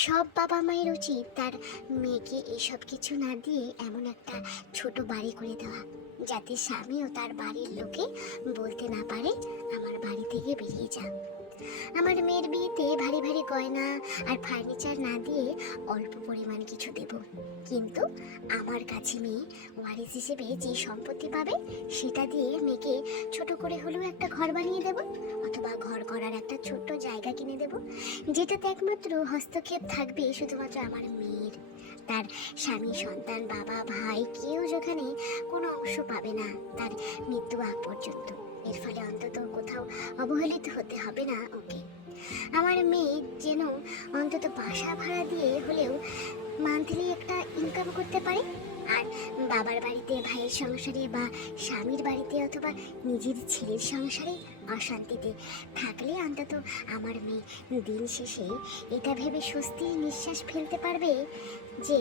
সব বাবা মায়ের উচিত তার মেয়েকে এসব কিছু না দিয়ে এমন একটা ছোট বাড়ি করে দেওয়া, যাতে স্বামী ও তার বাড়ির লোকে বলতে না পারে আমার বাড়ি থেকে বেরিয়ে যা। আমার মেয়ের বিয়েতে ভারী ভারী গয়না আর ফার্নিচার না দিয়ে অল্প পরিমাণ কিছু দেব, কিন্তু আমার কাছে মেয়ে ওয়ারিস হিসেবে যে সম্পত্তি পাবে সেটা দিয়ে মেয়েকে ছোট করে হলেও একটা ঘর বানিয়ে দেব, অথবা ঘর করার একটা ছোট্ট জায়গা কিনে দেব, যেটাতে একমাত্র হস্তক্ষেপ থাকবে শুধুমাত্র আমার মেয়ের। তার স্বামী, সন্তান, বাবা, ভাই কেউ যেখানে কোনো অংশ পাবে না তার মৃত্যু আগ পর্যন্ত। এর ফলে অন্তত কোথাও অবহেলিত হতে হবে না ওকে। আমার মেয়ে যেন অন্তত বাসা ভাড়া দিয়ে হলেও মান্থলি একটা ইনকাম করতে পারে, আর বাবার বাড়িতে, ভাইয়ের সংসারে বা স্বামীর বাড়িতে অথবা নিজের ছেলের সংসারে অশান্তিতে থাকলে অন্তত আমার মেয়ে দিন শেষে এটা ভেবে স্বস্তির নিঃশ্বাস ফেলতে পারবে যে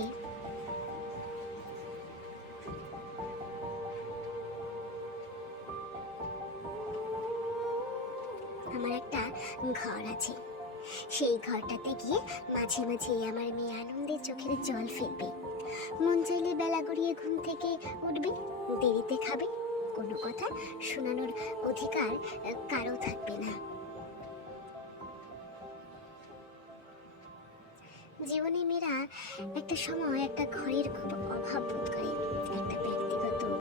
আমার একটা ঘর আছে। সেই ঘরটাতে গিয়ে মাঝে মাঝে আমার মেয়ে আনন্দে চোখের জল ফেলবে, মন চাইলে বেলা গড়িয়ে ঘুম থেকে উঠবে, দেরিতে খাবে, কোনো কথা শোনানোর অধিকার কারো থাকবে না। জীবনে মেয়েরা একটা সময় একটা ঘরের খুব অভাব বোধ করে, একটা